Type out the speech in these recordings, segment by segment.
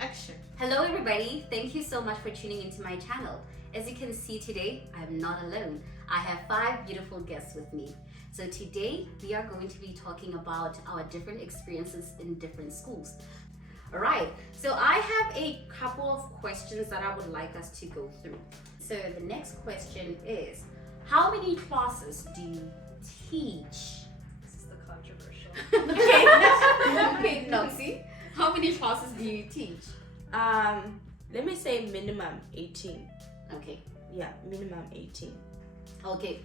Action. Hello everybody, thank you so much for tuning into my channel. As you can see today, I'm not alone. I have 5 beautiful guests with me. So today we are going to be talking about our different experiences in different schools. Alright, so I have a couple of questions that I would like us to go through. So the next question is, how many classes do you teach? This is the controversial. Okay, Noxie, how many classes do you teach? Let me say minimum 18. Okay. Yeah, minimum 18. Okay,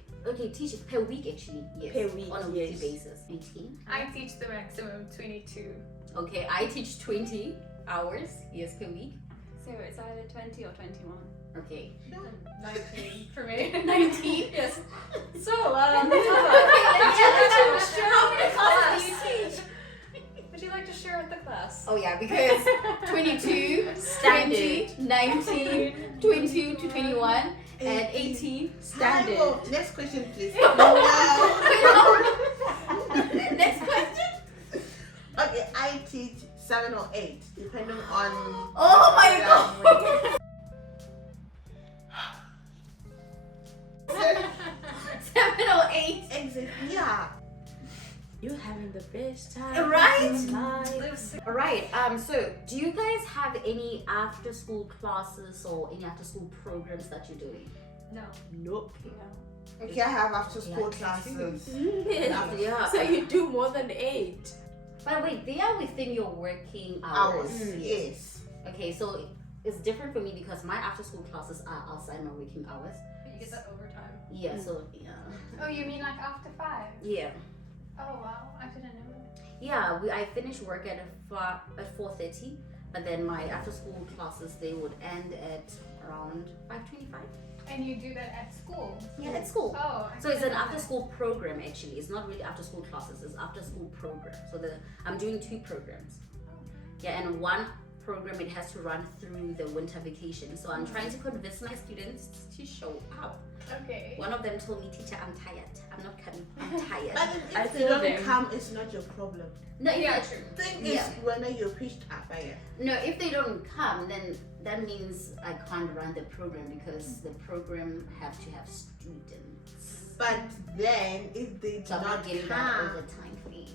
teach it per week actually, yes. Per week, on a yes. weekly basis. 18? I teach the maximum 22. Okay, I teach 20 hours, yes, per week. So it's either 20 or 21. Okay. 19 for me. 19? Yes. So, how How many classes do you teach? would you like to share with the class? Oh yeah, because 22, 20, 19, 22 to 21, and 18 standard. Hi, next question, please. Next question? Okay, I teach 7 or 8, depending on. Oh my god! 7 or 8? Exactly. Yeah. You're having the best time. Right? in life. Alright, so do you guys have any after school classes or any after school programs that you're doing? No. Nope. No. Okay, I have after school Yeah, classes. Yeah. So you do more than 8 But wait, they are within your working hours. hours. Yes. Okay, so it's different for me because my after school classes are outside my working hours. But you get that overtime. Yeah, so yeah. Oh, you mean like after 5? Yeah. Oh wow, I didn't know that. Yeah, I finish work at 4:30, but then my after school classes they would end at around 5:25. And you do that at school? Yeah, at school. Oh. So it's an after school program actually. It's not really after school classes, it's after school program. So I'm doing 2 programs. Yeah, and one program it has to run through the winter vacation. So I'm trying to convince my students to show up. Okay. One of them told me, teacher, I'm tired. I'm not coming. I'm tired. But I if they feel don't them. come, it's not your problem. No, Yeah, if, true. Thing Yeah. is, when you're pitched up, no, if they don't come, then that means I can't run the program because the program have to have students. but then if they do So I'm not not getting that come, overtime fee.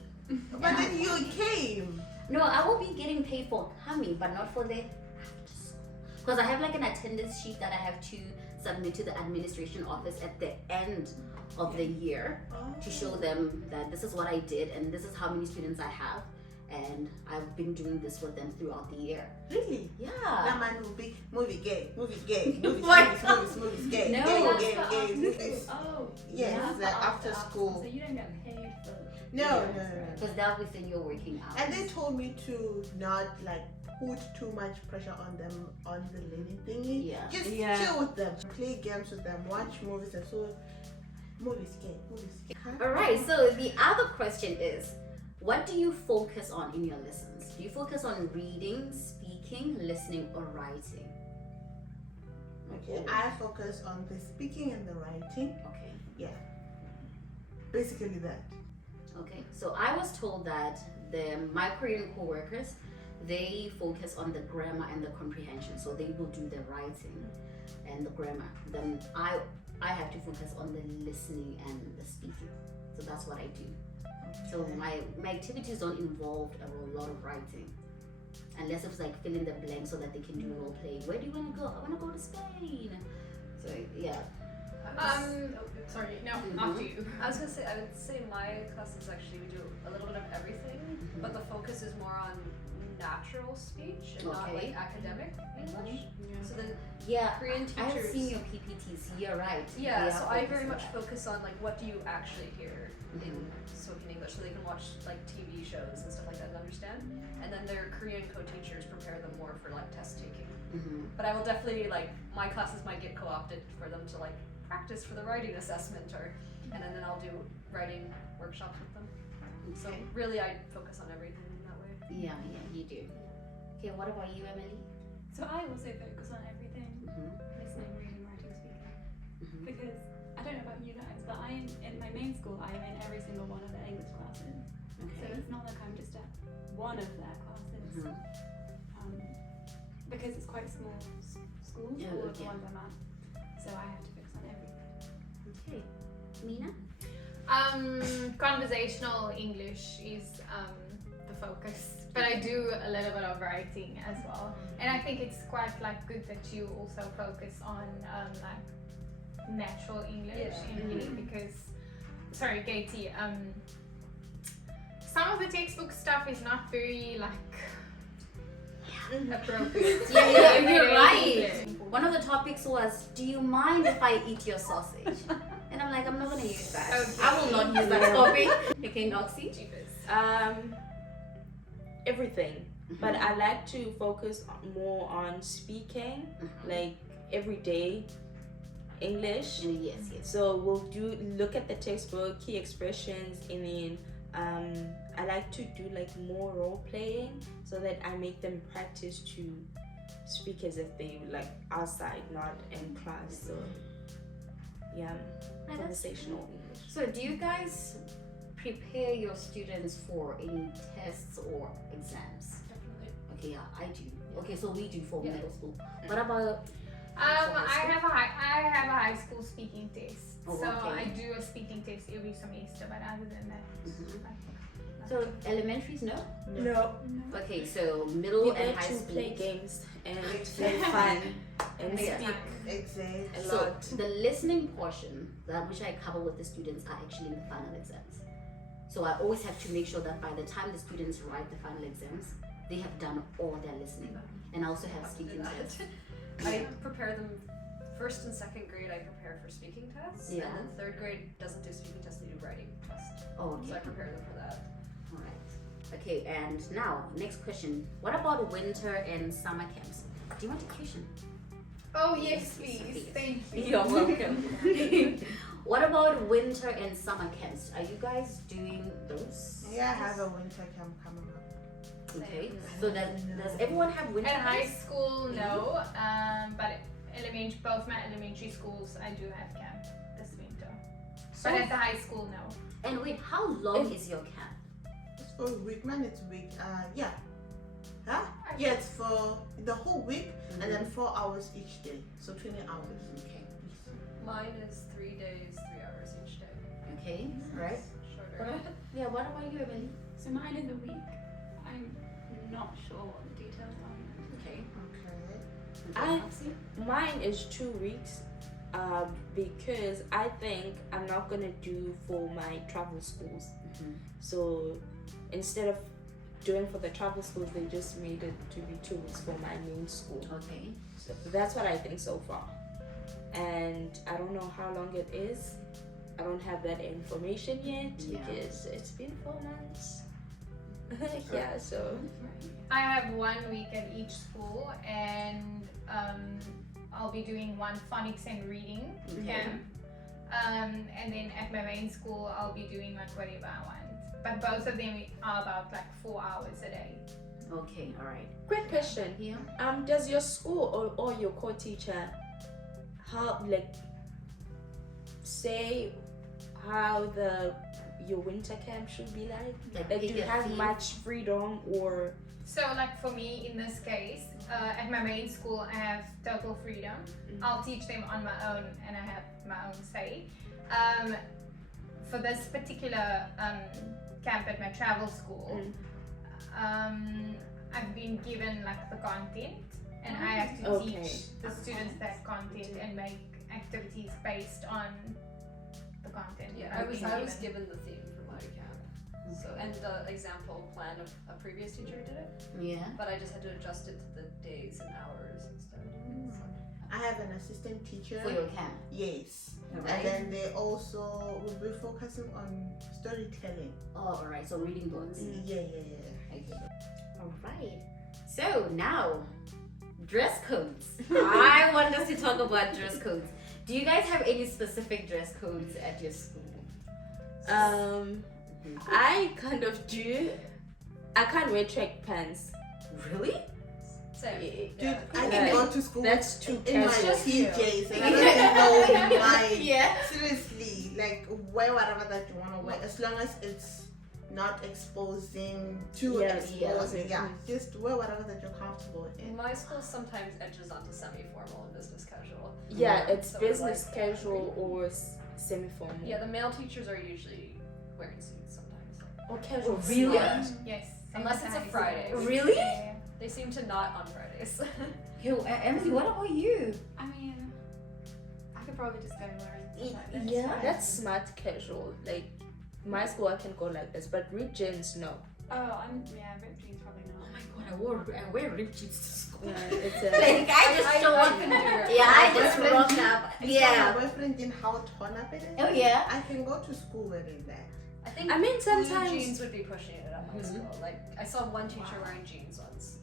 but then you came. No, I will be getting paid for coming, but not for the after school. Because I have like an attendance sheet that I have to submit to the administration office at the end of the year to show them that this is what I did and this is how many students I have. And I've been doing this with them throughout the year. Really? Yeah. That man will be movie gay, movies, My gay, No, gay, movies. Oh, Yes, that's the after school. So you don't get paid for. No. Because that's within your working hours. And they told me to not like put too much pressure on them on the learning thingy. Yeah. Just chill with them, play games with them, watch movies and so movies gay. Alright, so the other question is, what do you focus on in your lessons? Do you focus on reading, speaking, listening, or writing? Okay, I focus on the speaking and the writing. Okay. Basically that. Okay. So I was told that my Korean co-workers, they focus on the grammar and the comprehension. So they will do the writing and the grammar. Then I have to focus on the listening and the speaking. So that's what I do. So my activities don't involve a lot of writing. Unless it's like fill in the blank so that they can do role play. Where do you want to go? I want to go to Spain. So yeah. Sorry, no, Mhm. after you. I was gonna say, I would say my classes actually we do a little bit of everything, but the focus is more on natural speech and not Okay. like academic English. So then Yeah, Korean I've teachers. seen your PPTs. You're right. Yeah, They so are I focused very on much that. focus on like what do you actually hear in Mhm. spoken English, so they can watch like TV shows and stuff like that and understand. And then their Korean co-teachers prepare them more for like test taking. Mhm. But I will definitely like my classes might get co-opted for them to like practice for the writing assessment and then I'll do writing workshops with them. So Okay. really I focus on everything in that way. Yeah, you do. Okay, what about you, Emily? So I also focus on everything: Mhm. listening, reading, writing, speaking. Mhm. Because I don't know about you guys, but I'm in my main school. I'm in every single one of the English classes. So Okay. it's not like I'm just at one of their classes. Mhm. Um, because it's quite small schools, Yeah, all of the yeah. ones I'm at. So I have to focus on everything. Okay. Mina? Conversational English is the focus, but I do a little bit of writing as well, and I think it's quite like good that you also focus on like natural English in EPIK because, sorry, Katie, some of the textbook stuff is not very like appropriate. Yeah, you're right. One of the topics was, do you mind if I eat your sausage? And I'm like, I'm not gonna use that. Okay. I will not use that topic. Okay, Noxie? Everything, but I like to focus more on speaking, like everyday English. Yes. So we'll look at the textbook, key expressions, and then I like to do like more role playing so that I make them practice to speak as if they like outside, not in class. So yeah, conversational English. So do you guys prepare your students for any tests or exams? Definitely. Okay, yeah, I do. Okay, so we do for middle school. What about I have a high school speaking test, Oh, so okay. I do a speaking test every semester. But other than that, like, so elementaries? No. No, Okay, so we middle and like high to school. play games and have fun and Yeah. speak Exactly. a So lot. the listening portion, that which I cover with the students, are actually in the final exams. So I always have to make sure that by the time the students write the final exams, they have done all their listening. And I also have speaking tests. I prepare them. First and second grade, I prepare for speaking tests. Yeah. And then third grade doesn't do speaking tests; they do writing tests. Oh, So I okay. prepare them for that. Alright. Okay, and now next question. What about winter and summer camps? Do you want a question? oh yes, please, thank you. You're welcome. What about winter and summer camps? Are you guys doing those? Yeah, I have a winter camp coming up. Okay. So does everyone have winter At high camps? school, no, but both my elementary schools, I do have camp this winter. So, But at the high school, no. and wait, how long is your camp? It's for a week, man. It's week. Yeah. Huh? Yeah, it's for the whole week and then 4 hours each day. So 20 hours. Okay. Mine is 3 days, 3 hours each day. Okay. Right. Shorter. Yeah. What about you, Emily? So mine is a week. I'm not sure what the details are. Okay. Okay. Mine is 2 weeks, because I think I'm not gonna do for my travel schools. Mhm. So instead of doing for the travel schools, they just made it to be 2 weeks for my main school. Okay. So that's what I think so far. And I don't know how long it is. I don't have that information yet Yeah. because it's been 4 months. Yeah, so I have 1 week at each school, and I'll be doing one phonics and reading Okay. camp. And then at my main school, I'll be doing like whatever I want. But both of them are about like 4 hours a day. Okay. All right. quick question. Yeah. Does your school or your core teacher say how your winter camp should be like? Like, do you have much freedom or? So like for me in this case, at my main school I have total freedom. I'll teach them on my own and I have my own say. For this particular camp at my travel school, I've been given like the content and I have to Okay. teach the students that content and make activities based on the content. Yeah, I've been I was given. given the theme for my camp. So and the example plan of a previous teacher did it, Yeah. but I just had to adjust it to the days and hours instead of doing it. So. I have an assistant teacher. For your camp. Yes. All And right. then they also will be focusing on storytelling. Oh, all right. So reading books. Yeah. Okay. All right. So now, dress codes. I want us to talk about dress codes. Do you guys have any specific dress codes at your school? I kind of do. I can't wear track pants. Really? Same. Dude, I Yeah. can go to school That's too in my casual. PJs and I don't even know why. Yeah. Seriously, like wear whatever that you want to wear as long as it's not exposing, too Yeah, exposing. yeah. Just wear whatever that you're comfortable in. My school sometimes edges onto semi-formal and business casual. Yeah, it's So business like- casual or semi-formal. Yeah, the male teachers are usually wearing suits sometimes. Or casual. Really? smart. Yes. Unless it's a Nice. Friday. Really? Yeah. They seem to not on Fridays. Yo, Emily, what about you? I mean, I could probably just go wearing stuff like this. Yeah. That's smart casual. Like my school, I can go like this, but ripped jeans, no. Oh, ripped jeans probably Oh not. my god, I wear ripped jeans to school. Yeah, it's a. Like I just show up. can do it. Yeah, I My just boyfriend- rock up. My Yeah. boyfriend in how torn up it is. Oh yeah. I can go to school wearing that. I think I mean, blue sometimes- jeans would be pushing it at my Mhm. school. Like I saw one teacher wearing jeans once,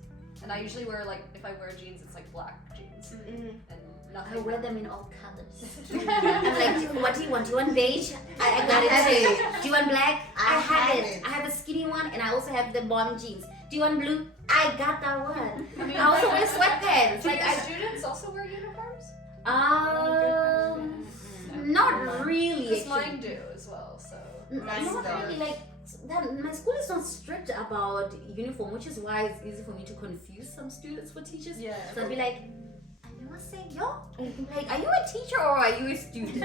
and I usually wear like if I wear jeans, it's like black jeans Mm. and I nothing. wear them in all colors. I'm like, what do you want? Do you want beige? I got it too. Do you want black? I have it. I have a skinny one, and I also have the bomb jeans. Do you want blue? I got that one. I also wear sweatpants. Do Like your I, students also wear uniforms? not really. Because actually. mine do as well. So Mine Not does. really. Like that. My school is not strict about uniform, which is why it's easy for me to confuse some students for teachers. yeah. So I'd be like, yo, like, are you a teacher or are you a student?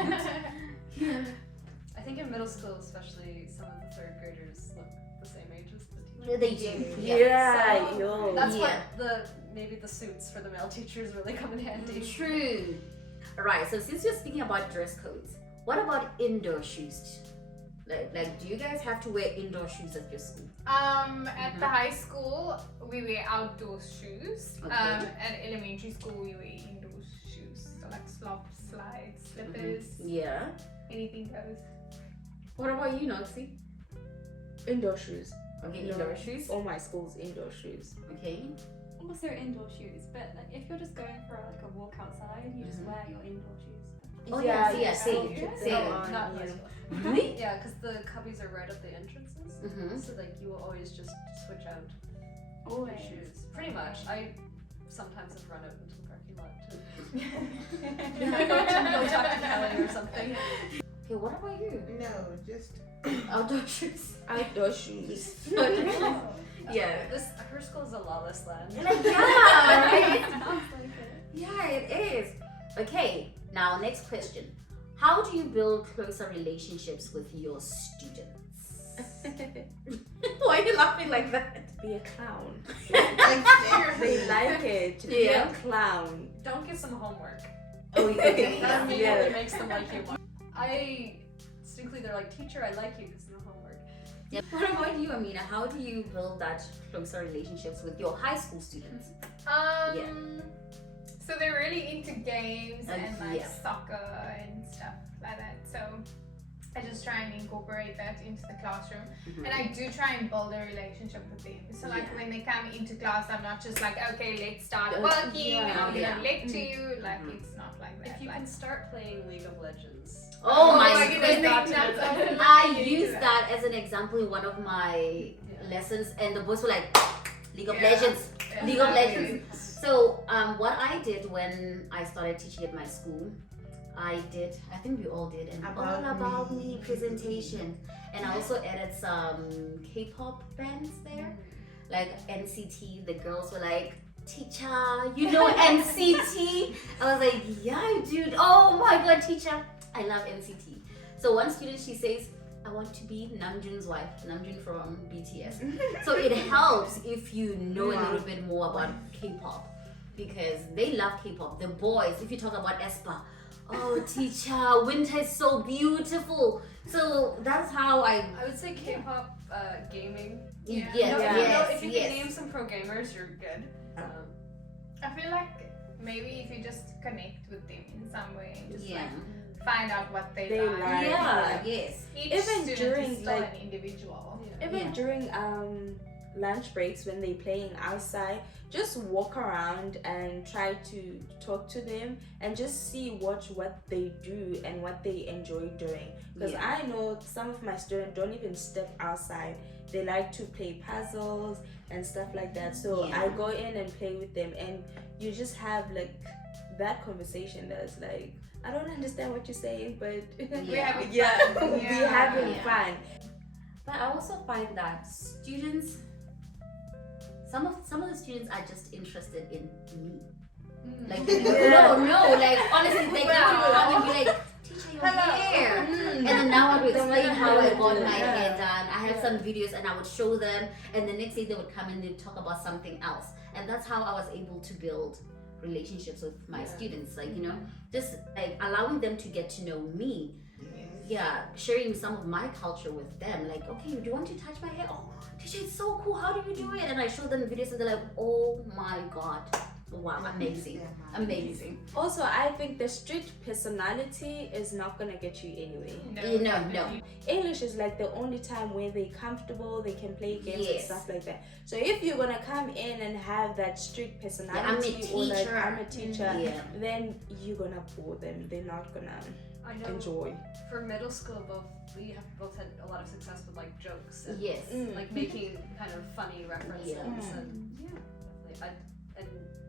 I think in middle school, especially, some of the third graders look the same age as the teachers. They do. Yeah, So, yo. That's Yeah. what maybe the suits for the male teachers really come in handy. True. Alright, so since we're speaking about dress codes, what about indoor shoes? Like, do you guys have to wear indoor shoes at your school? At the high school, we wear outdoor shoes. Okay. At elementary school, we wear indoor shoes. So like slops, slides, slippers, Yeah. anything goes. What about you, Noxie? Indoor shoes. Okay, No. indoor shoes. All my school's indoor shoes. Okay. Also indoor shoes, but like if you're just going for like a walk outside, you just wear your indoor shoes. Oh, yeah, same. Put them on, Not my yeah. school. Really? Yeah, because the cubbies are right at the entrances. Mm-hmm. So like you will always just switch out your Always. shoes. Pretty much. I sometimes have run out into the parking lot to go talk to Kelly or something. Okay, what about you? No, just Outdoor shoes. Outdoor shoes. Yeah. Her school is a lawless land. Like, yeah, right? Sounds like it. Yeah, it is. Okay, now next question. How do you build closer relationships with your students? Why are you laughing like that? Be a clown. like They like it. Be Yeah. a clown. Don't give them homework. Oh, okay. That immediately Yeah. makes them like you more. I distinctly, they're like, teacher, I like you because no homework. Yeah. What about you, Amina? How do you build that closer relationships with your high school students? Yeah. So they're really into games and like yeah. soccer and stuff like that. So I just try and incorporate that into the classroom. And I do try and build a relationship with them. So like Yeah. when they come into class, I'm not just like, okay, let's start Yeah. working, Yeah. I'm Yeah. gonna lecture you. Like it's not like that. If you like, can start playing League of Legends. Oh my goodness, goodness. that's awesome. I used that as an example in one of my lessons, and the boys were like, League of Yeah. Legends. League of Exactly. Legends. So, what I did when I started teaching at my school, I think we all did, an About all about me. me presentation. And I also added some K-pop bands there, like NCT. The girls were like, teacher, you know NCT? I was like, yeah, dude. Oh my god, teacher. I love NCT. So one student, she says, I want to be Namjoon's wife. Namjoon from BTS. So it helps if you know a little bit more about K-pop, because they love K-pop. The boys, if you talk about aespa, oh teacher, winter is so beautiful. So that's how I I would say K-pop gaming. Yeah. You know, yes, if you yes. can name some pro gamers, you're good. I feel like maybe if you just connect with them in some way, just Yeah. like find out what they, They like. like. Yeah, yes. Each Even student during, is still like- an individual. Even Yeah. during lunch breaks when they playing outside, just walk around and try to talk to them and just see what they do and what they enjoy doing. Because Yeah. I know some of my students don't even step outside. They like to play puzzles and stuff like that. So Yeah. I go in and play with them, and you just have like that conversation that's like, I don't understand what you're saying, but Yeah. We're having yeah, fun. we're having Yeah. fun. But I also find that students, some of the students are just interested in me. Like no, like honestly, they come and be like, teacher, you're here. And then now I would explain how I got my hair done. I had some videos and I would show them, and the next day they would come and they'd talk about something else. And that's how I was able to build relationships with my students. Like, you know, just like allowing them to get to know me. Yeah, sharing some of my culture with them. Like, okay, do you want to touch my hair? Oh, teacher, it's so cool. How do you do it? And I show them videos and they're like, oh my god. Wow, amazing. Amazing. Also, I think the strict personality is not gonna get you anyway. No. English is like the only time where they're comfortable, they can play games and stuff like that. So if you're gonna come in and have that strict personality or like I'm a teacher, then you're gonna bore them. They're not gonna enjoy. For middle school, we have both had a lot of success with like jokes and Yes. like making kind of funny references and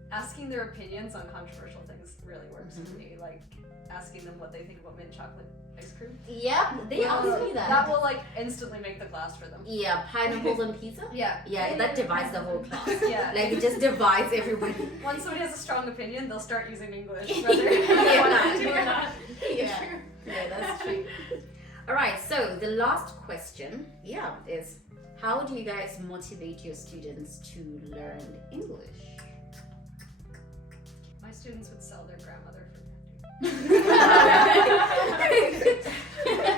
asking their opinions on controversial things really works for me. Like asking them what they think about mint chocolate ice cream. Yeah, they ask me that. That will like instantly make the class for them. Yeah, pineapples on pizza. Yeah, that divides the whole class. Yeah, like it just divides everybody. Once somebody has a strong opinion, they'll start using English, whether they want to or not. Yeah, that's true. All right, so the last question, is how do you guys motivate your students to learn English? My students would sell their grandmother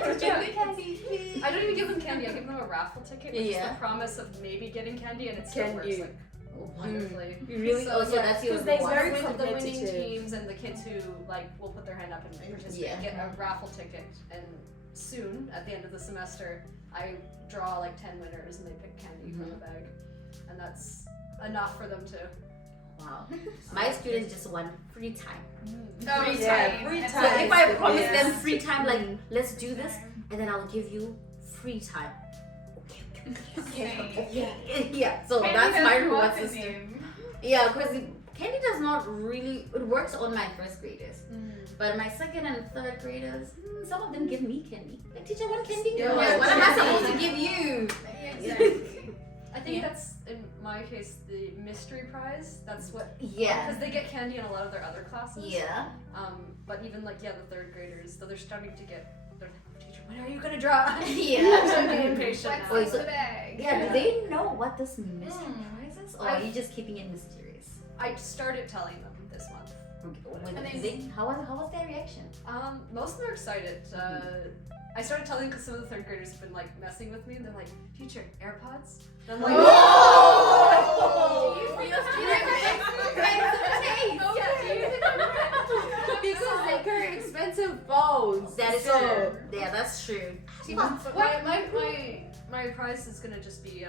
for candy. I don't even give them candy. I give them a raffle ticket with just the promise of maybe getting candy, and it still works like wonderfully. Really? So, that's your because they reward. very the winning teams and the kids who like will put their hand up and participate get a raffle ticket, and soon at the end of the semester I draw like 10 winners and they pick candy from the bag, and that's enough for them to. Wow. My students just want free time. Free time. So if I promise them free time, like let's do this, and then I'll give you free time. Okay. Yeah. So that's my reward system. Yeah, because candy does not really. It works on my first graders, but my second and third graders, some of them give me candy. Like, teacher, I want candy. Yeah. What am I supposed to give you? Exactly. I think that's in my case the mystery prize. That's what Yeah. because they get candy in a lot of their other classes. Yeah. But even like the third graders, though they're starting to get. They're like, oh, teacher, when are you gonna draw? Yeah. I'm being impatient. Wait, now. so- Yeah. Do they know what this mystery prize is, or are you just keeping it mysterious? I started telling them this month. How was their reaction? Most of them are excited. I started telling because some of the third graders have been like messing with me, and they're like, "Teacher, AirPods." And I'm like, Because they carry expensive phones. That is true. Yeah, that's true. But my prize is gonna just be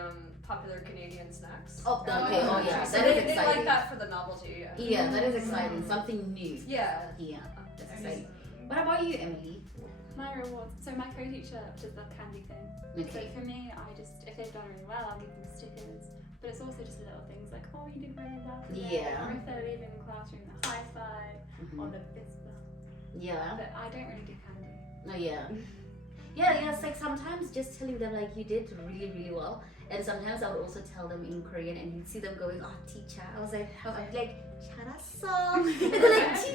popular Canadian snacks. Oh, okay. Oh, yeah. So That is they like exciting. that for the novelty. Yeah, that is exciting. Something new. Yeah. Yeah, that's exciting. What about you, Emily? My rewards. So my co-teacher does the candy thing. So Okay. for me, if they've done really well, I'll give them stickers. But it's also just little things like, oh, you did really well today. Yeah. Or if they're leaving the classroom, a high five or the fist bump. Yeah. But I don't really do candy. Oh, yeah. Yeah, it's like sometimes just telling them like you did really, really well. And sometimes I would also tell them in Korean and you'd see them going, oh, teacher. I was like, 잘했어. And they're like, teacher.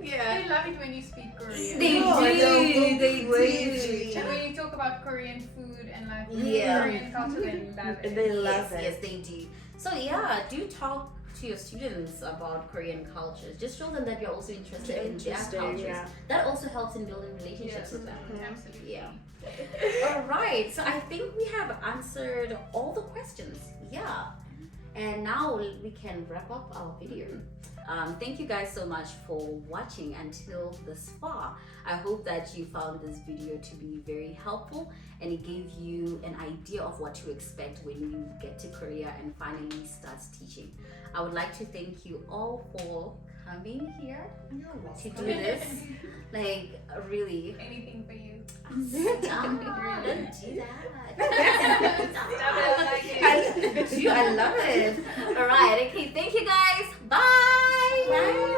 They love it when you speak Korean. They do. They do. And when you talk about Korean food and like Yeah. Korean culture, they love it. They love Yes, they do. So yeah, do talk to your students about Korean cultures. Just show them that you're also interested in their cultures. Yeah. That also helps in building relationships with them. Absolutely. Yeah. All right. So I think we have answered all the questions. Yeah. And now we can wrap up our video. Thank you guys so much for watching until this far. I hope that you found this video to be very helpful and it gave you an idea of what to expect when you get to Korea and finally start teaching. I would like to thank you all for coming here to do this. Like, really. Anything for you. Don't do that. I love it. All right. Okay. Thank you guys. Bye. Bye.